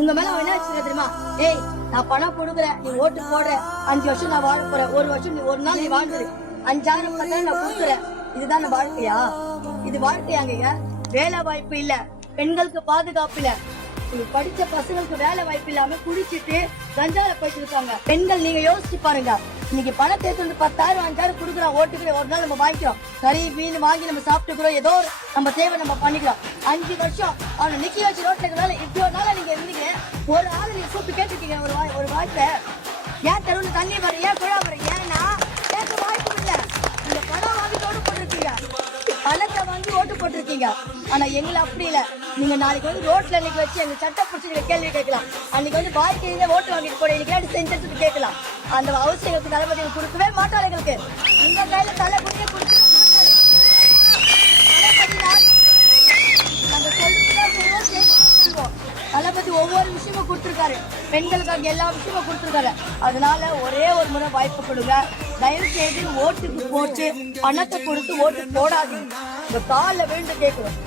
உங்க மேல அவன் என்ன வச்சிருக்க தெரியுமா? ஏய், நான் பணம் கொடுக்குறேன், நீ ஓட்டு போடுற, 5 வருஷம் நான் வாழ போறேன், 1 வருஷம் நீ ஒரு நாள் நீ வாழ்ந்துரு, 5000 10,000 நான் கொடுக்குறேன். இதுதான் வாழ்க்கையா? இது வாழ்க்கையாங்க? வேலை வாய்ப்பு இல்ல, பெண்களுக்கு பாதுகாப்பு இல்ல, படிச்ச பசங்களுக்கு வேலை வாய்ப்பு இல்லாம குடிச்சிட்டு கஞ்சால போயிட்டு இருக்காங்க. பெண்கள் நீங்க யோசிச்சு பாருங்க. இன்னைக்கு பணத்தை எடுத்து 10,000 5,000 கொடுக்குறோம், ஓட்டுக்கு ஒரு நாள் நம்ம வாங்கிக்கிறோம், கறி மீன் வாங்கி நம்ம சாப்பிட்டுக்கிறோம், ஏதோ நம்ம தேவை நம்ம பண்ணிக்கிறோம். 5 வருஷம் அவனை நிக்க வச்சு ரோட்ல இவ்வளவு நாளா நீங்க இருந்தீங்க, ஒரு ஆள் நீங்க கூப்பிட்டு கேட்டுருக்கீங்க ஒரு வாய்ப்பை? ஏன் தெருவில் தண்ணி வர, ஏன் குழா வர? ஏன்னா கேட்க வாய்ப்பு இல்ல. நீங்க பணம் வாங்கி ஓட்டு போட்டிருக்கீங்க, பணத்தை வாங்கி ஓட்டு போட்டிருக்கீங்க. ஆனா எங்களை அப்படி இல்ல. நீங்க நாளைக்கு வந்து ரோட்ல இன்னைக்கு வச்சு எங்க சட்ட பிரச்சனை கேள்வி கேட்கலாம், அன்னைக்கு வந்து வாழ்க்கையில ஓட்டு வாங்கிட்டு போட இன்னைக்கு செஞ்சு கேட்கலாம். அந்த அவசியங்களுக்கு தளபதி கொடுக்கவே மாட்டாங்க. எங்களுக்கு இந்த கையில தளபதியை கொடுக்க தளபதி ஒவ்வொரு விஷயமும் கொடுத்திருக்காரு, பெண்களுக்காக எல்லா விஷயமும் கொடுத்திருக்காரு. அதனால ஒரே ஒரு முறை வாய்ப்பு கொடுங்க. தயவு செய்து ஓட்டுக்கு போட்டு பணத்தை கொடுத்து ஓட்டு போடாதீங்க. இந்த காலில் விழுந்து கேட்கிறோம்.